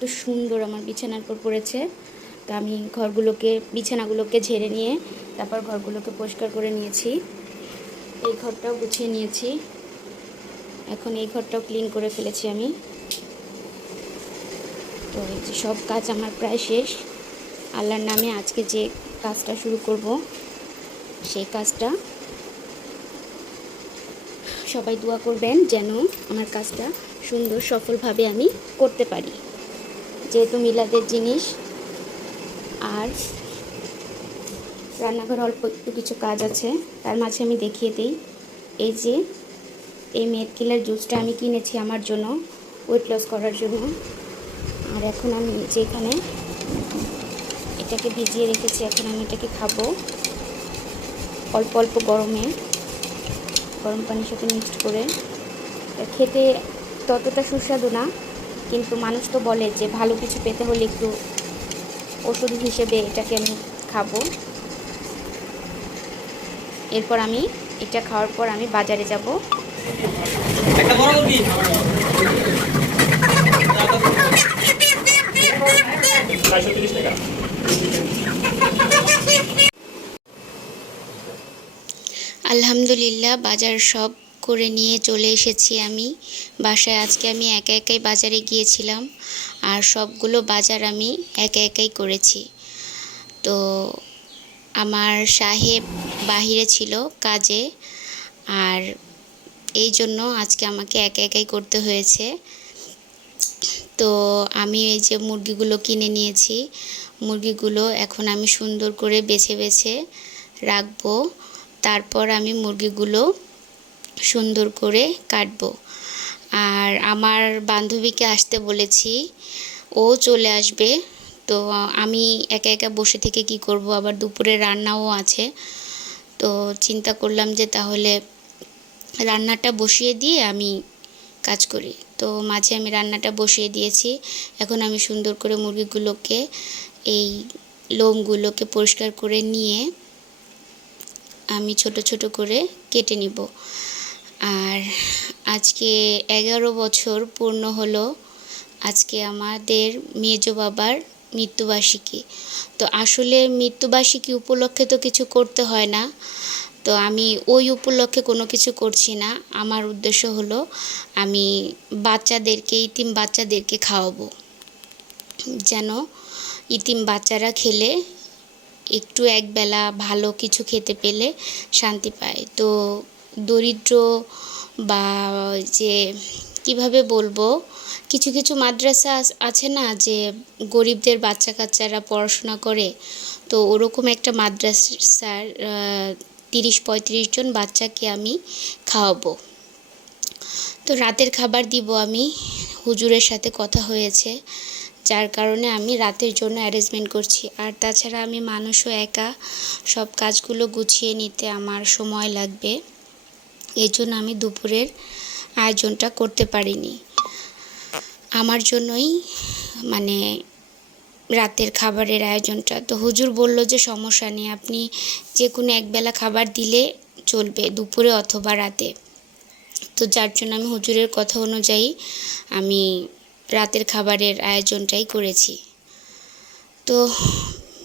কত সুন্দর আমার বিছানার উপর পড়েছে। তো আমি বিছানাগুলোকে ঝেড়ে নিয়ে তারপর ঘরগুলোকে পরিষ্কার করে নিয়েছি। এই ঘরটাও গুছিয়ে নিয়েছি। এখন এই ঘরটাও ক্লিন করে ফেলেছি আমি। তো এই যে সব কাজ আমার প্রায় শেষ। আল্লাহর নামে আজকে যে কাজটা শুরু করব, সেই কাজটা সবাই দোয়া করবেন যেন আমার কাজটা সুন্দর সফলভাবে আমি করতে পারি, যেহেতু মিলাদের জিনিস। আর রান্নাঘর অল্প একটু কিছু কাজ আছে, তার মাঝে আমি দেখিয়ে দিই। এই যে এই মেড কিলার জুসটা আমি কিনেছি আমার জন্য, ওয়েট লস করার জন্য। আর এখন আমি যেখানে এটাকে ভিজিয়ে রেখেছি, এখন আমি এটাকে খাবো অল্প অল্প গরম পানির সাথে মিক্সড করে। খেতে ততটা সুস্বাদু না, কিন্তু মানুষ তো বলে যে ভালো কিছু পেতে হলে একটু ওষুধ হিসেবে এটাকে আমি খাবো। এরপর আমি এটা খাওয়ার পর আমি বাজারে যাব। আলহামদুলিল্লাহ, বাজার সব করে নিয়ে চলে এসেছি আমি বাসায়। আজকে আমি একা একাই বাজারে গিয়েছিলাম, আর সবগুলো বাজার আমি একা একাই করেছি। তো আমার সাহেব বাহিরে ছিল কাজে, আর এই জন্য আজকে আমাকে একা একাই করতে হয়েছে। তো আমি এই যে মুরগিগুলো কিনে নিয়েছি, মুরগিগুলো এখন আমি সুন্দর করে বেছে বেছে রাখবো। তারপর আমি মুরগিগুলো সুন্দর করে কাটবো। আর আমার বান্ধবীকে আসতে বলেছি, ও চলে আসবে। তো আমি একা একা বসে থেকে কি করব, আবার দুপুরে রান্নাও আছে। তো চিন্তা করলাম যে তাহলে রান্নাটা বসিয়ে দিয়ে আমি কাজ করি। তো মাঝে আমি রান্নাটা বসিয়ে দিয়েছি। এখন আমি সুন্দর করে মুরগিগুলোকে, এই লোমগুলোকে পরিষ্কার করে নিয়ে আমি ছোট ছোট করে কেটে নিব। আর আজকে 11 বছর পূর্ণ হলো আজকে আমাদের মেজো বাবার মৃত্যুবার্ষিকী। তো আসলে মৃত্যুবার্ষিকী উপলক্ষে তো কিছু করতে হয় না, তো আমি ওই উপলক্ষে কোনো কিছু করছি না। আমার উদ্দেশ্য হলো আমি ইতিম বাচ্চাদেরকে খাওয়াবো, যেন ইতিম বাচ্চারা খেলে একটু একবেলা ভালো কিছু খেতে পেলে শান্তি পায়। তো দরিদ্র বা যে কিভাবে বলবো, কিছু কিছু মাদ্রাসা আছে না, যে গরিবদের বাচ্চা কাচ্চারা পড়াশোনা করে, তো ওরকম একটা মাদ্রাসার 30-35 জন বাচ্চাকে আমি খাওয়াবো। তো রাতের খাবার দিব আমি, হুজুরের সাথে কথা হয়েছে, যার কারণে আমি রাতের জন্য অ্যারেঞ্জমেন্ট করছি। আর তাছাড়া আমি মানুষও একা, সব কাজগুলো গুছিয়ে নিতে আমার সময় লাগবে, এই জন্য আমি দুপুরের আয়োজনটা করতে পারিনি। আমার জন্যই মানে রাতের খাবারের আয়োজনটা। তো হুজুর বলল যে সমস্যা নেই, আপনি যে কোনো একবেলা খাবার দিলে চলবে, দুপুরে অথবা রাতে। তো যার জন্য আমি হুজুরের কথা অনুযায়ী আমি রাতের খাবারের আয়োজনটাই করেছি। তো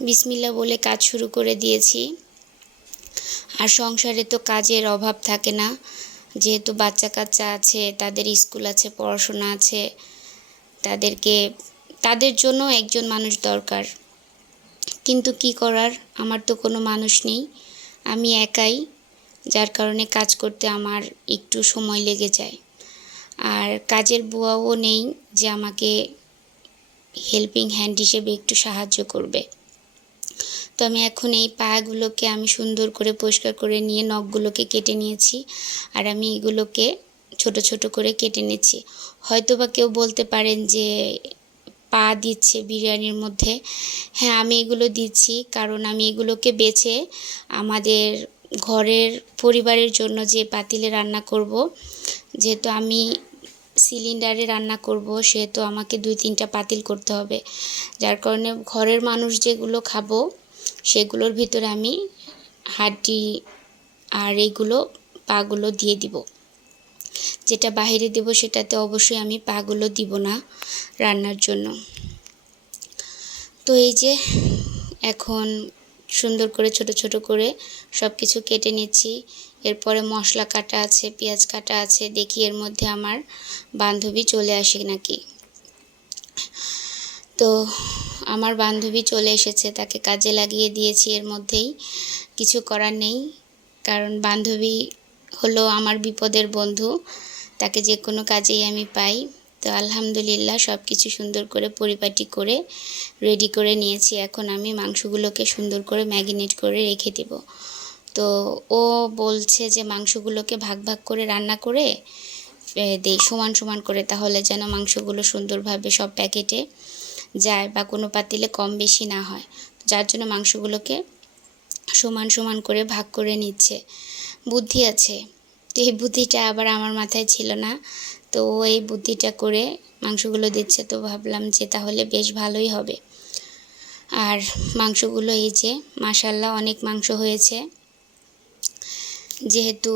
বিসমিল্লাহ বলে কাজ শুরু করে দিয়েছি। আর সংসারে তো কাজের অভাব থাকে না, যেহেতু বাচ্চা কাচ্চা আছে, তাদের স্কুল আছে, পড়াশোনা আছে, তাদের জন্য একজন মানুষ দরকার। কিন্তু কি করার, আমার তো কোনো মানুষ নেই, আমি একাই, যার কারণে কাজ করতে আমার একটু সময় লেগে যায়। আর কাজের বুয়াও নেই যে আমাকে হেল্পিং হ্যান্ড হিসেবে একটু সাহায্য করবে। তো আমি এখন এই পাগুলোকে আমি সুন্দর করে পরিষ্কার করে নিয়ে নখগুলোকে কেটে নিয়েছি। আর আমি এগুলোকে ছোট ছোট করে কেটে নিচ্ছি। হয়তোবা কেউ বলতে পারেন যে পা দিচ্ছে বিরিয়ানির মধ্যে। হ্যাঁ, আমি এগুলো দিচ্ছি কারণ আমি এগুলোকে বেছে আমাদের ঘরের পরিবারের জন্য যে পাতিলে রান্না করব, যেহেতু আমি সিলিন্ডারে রান্না করব, সেহেতু আমাকে 2-3টা পাতিল করতে হবে। যার কারণে ঘরের মানুষ যেগুলো খাবো সেগুলোর ভিতরে আমি হাড্ডি আর এইগুলো পাগুলো দিয়ে দিব। যেটা বাইরে দেব সেটাতে অবশ্যই আমি পাগুলো দিব না রান্নার জন্য। তো এই যে এখন সুন্দর করে ছোট ছোট করে সব কিছু কেটে নিচ্ছি। এরপরে মশলা কাটা আছে, পেঁয়াজ কাটা আছে। দেখি এর মধ্যে আমার বান্ধবী চলে আসে নাকি। তো আমার বান্ধবী চলে এসেছে, তাকে কাজে লাগিয়ে দিয়েছি এর মধ্যেই। কিছু করার নেই, কারণ বান্ধবী হলো আমার বিপদের বন্ধু, তাকে যে কোনো কাজেই আমি পাই। তো আলহামদুলিল্লাহ সব কিছু সুন্দর করে পরিপাটি করে রেডি করে নিয়েছি। এখন আমি মাংসগুলোকে সুন্দর করে ম্যারিনেট করে রেখে দেব। তো ও বলছে যে মাংসগুলোকে ভাগ ভাগ করে রান্না করে দেই সমান সমান করে, তাহলে যেন মাংসগুলো সুন্দরভাবে সব প্যাকেটে যায় বা কোনো পাতিলে কম বেশি না হয়। যার জন্য মাংসগুলোকে সমান সমান করে ভাগ করে নিচ্ছে। বুদ্ধি আছে, তো এই বুদ্ধিটা আবার আমার মাথায় ছিল না। তো ও এই বুদ্ধিটা করে মাংসগুলো দিচ্ছে, তো ভাবলাম যে তাহলে বেশ ভালোই হবে। আর মাংসগুলো এই যে মাশাআল্লাহ অনেক মাংস হয়েছে। যেহেতু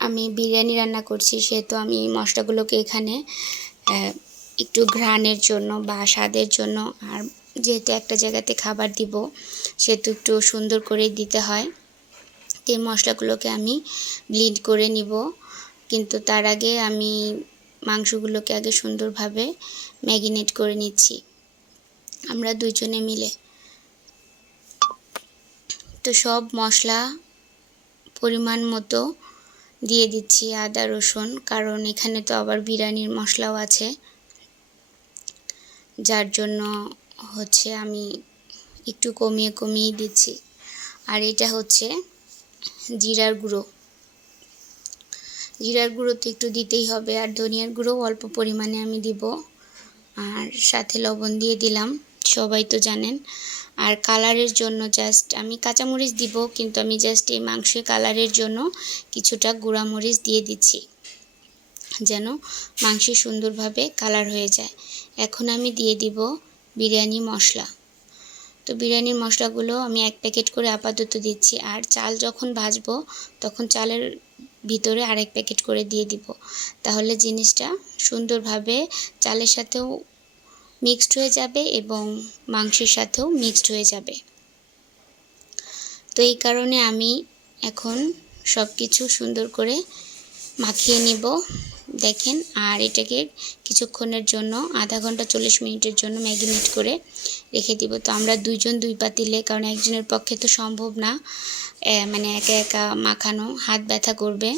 আমি বিরিয়ানি রান্না করছি, সেহেতু আমি মশলাগুলোকে এখানে একটু ঘ্রাণের জন্য বা স্বাদের জন্য, আর যেহেতু একটা জায়গাতে খাবার দিব সেহেতু একটু সুন্দর করে দিতে হয়। তো এই মশলাগুলোকে আমি ব্লেন্ড করে নিব, কিন্তু তার আগে আমি মাংসগুলোকে আগে সুন্দরভাবে ম্যারিনেট করে নিচ্ছি আমরা দুইজনে মিলে। তো সব মশলা পরিমাণ মতো দিয়ে দিচ্ছি, আদা রসুন, কারণ এখানে তো আবার বিরিয়ানির মশলাও আছে, যার জন্য হচ্ছে আমি একটু কমিয়ে কমিয়ে দিচ্ছি। আর এটা হচ্ছে জিরার গুঁড়ো, জিরার গুঁড়ো তো একটু দিতেই হবে, আর ধনিয়ার গুঁড়ো অল্প পরিমাণে আমি দিব, আর সাথে লবণ দিয়ে দিলাম, সবাই তো জানেন। আর কালারের জন্য জাস্ট আমি কাঁচামরিচ দিব, কিন্তু আমি জাস্ট এই মাংসের কালারের জন্য কিছুটা গুঁড়ামরিচ দিয়ে দিচ্ছি, যেন মাংসে সুন্দরভাবে কালার হয়ে যায়। এখন আমি দিয়ে দিব বিরিয়ানি মশলা। তো বিরিয়ানির মশলাগুলো আমি 1 প্যাকেট করে আপাতত দিচ্ছি, আর চাল যখন ভাজবো তখন চালের ভিতরে আরেক প্যাকেট করে দিয়ে দিব, তাহলে জিনিসটা সুন্দরভাবে চালের সাথেও মিক্সড হয়ে যাবে এবং মাংসের সাথেও মিক্সড হয়ে যাবে। তো এই কারণে আমি এখন সব কিছু সুন্দর করে মাখিয়ে নিব, দেখেন। আর এটাকে কিছুক্ষণের জন্য আধা ঘন্টা 40 মিনিটের জন্য ম্যারিনেট করে রেখে দিব। তো আমরা দুইজন দুই পাতিলে, কারণ একজনের পক্ষে তো সম্ভব না মানে একা একা মাখানো, হাত ব্যথা করবে,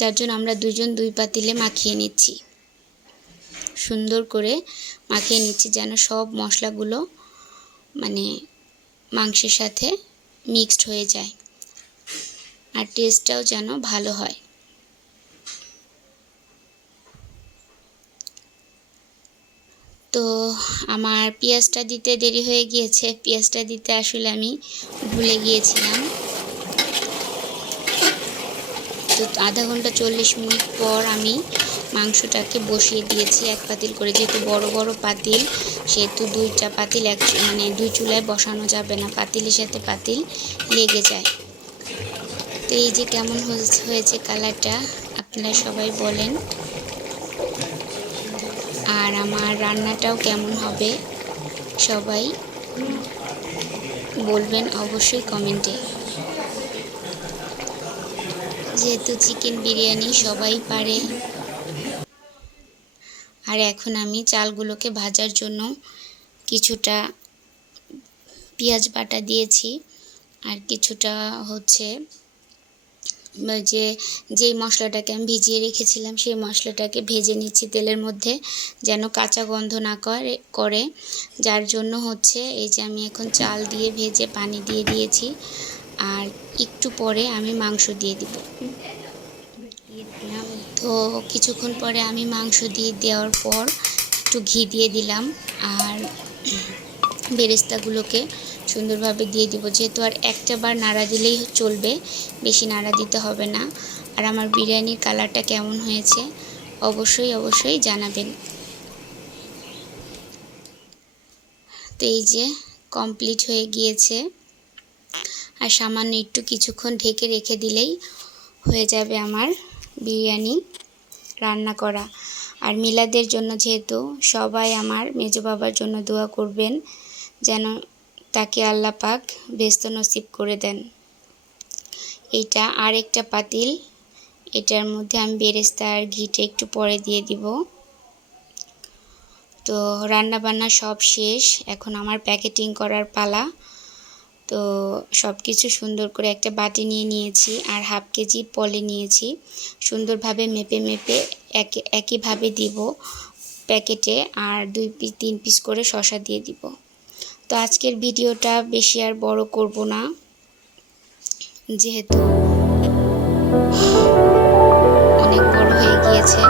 যার জন্য আমরা দুইজন দুই পাতিলে মাখিয়ে নিচ্ছি, সুন্দর করে মাখিয়ে নিচ্ছি, যেন সব মশলাগুলো মানে মাংসের সাথে মিক্সড হয়ে যায় আর টেস্টটাও যেন ভালো হয়। তো আমার পেঁয়াজটা দিতে দেরি হয়ে গিয়েছে, পেঁয়াজটা দিতে আসলে আমি ভুলে গিয়েছিলাম। তো আধা ঘন্টা 40 মিনিট পর আমি মাংসটাকে বসিয়ে দিয়েছি 1 পাতিল করে, যেহেতু বড় বড় পাতিল সেহেতু 2টা পাতিল মানে 2 চুলায় বসানো যাবে না, পাতিলের সাথে পাতিল লেগে যায়। তো এই যে কেমন হয়েছে কালারটা আপনারা সবাই বলেন, আর আমার রান্নাটাও কেমন হবে সবাই বলবেন অবশ্যই কমেন্টে। যেহেতু চিকেন বিরিয়ানি সবাই পারে। আর এখন আমি চালগুলোকে ভাজার জন্য কিছুটা পেঁয়াজ বাটা দিয়েছি, আর কিছুটা হচ্ছে যেই মশলাটাকে আমি ভিজিয়ে রেখেছিলাম সেই মশলাটাকে ভেজে নিচ্ছি তেলের মধ্যে, যেন কাঁচা গন্ধ না করে। যার জন্য হচ্ছে এই যে আমি এখন চাল দিয়ে ভেজে পানি দিয়ে দিয়েছি, আর একটু পরে আমি মাংস দিয়ে দিব। তো কিছুক্ষণ পরে আমি মাংস দিয়ে দেওয়ার পর একটু ঘি দিয়ে দিলাম, আর বেরেস্তাগুলোকে সুন্দরভাবে দিয়ে দিব, যেহেতু আর একটা বার নাড়া দিলেই চলবে, বেশি নাড়া দিতে হবে না। আর আমার বিরিয়ানির কালারটা কেমন হয়েছে অবশ্যই অবশ্যই জানাবেন। তো এই যে কমপ্লিট হয়ে গিয়েছে, আর সামান্য একটু কিছুক্ষণ ঢেকে রেখে দিলেই হয়ে যাবে আমার বিরিয়ানি রান্না করা। আর মিলাদের জন্য যেহেতু সবাই আমার মেজো বাবার জন্য দোয়া করবেন যেন তাকে আল্লাহ পাক বেহেশত নসিব করে দেন। এটা আরেকটা পাতিল, এটার মধ্যে আমি বেরেস্তা আর ঘিটা একটু পরে দিয়ে দিব। তো রান্না বান্না সব শেষ, এখন আমার প্যাকেটিং করার পালা। তো সব কিছু সুন্দর করে একটা বাটি নিয়ে নিয়েছি আর হাফ কেজি পলি নিয়েছি। সুন্দরভাবে মেপে মেপে একইভাবে দিব প্যাকেটে, আর 2-3 পিস করে শসা দিয়ে দিব। তো আজকের ভিডিওটা বেশি আর বড় করব না, যেহেতু অনেক বড় হয়ে গিয়েছে।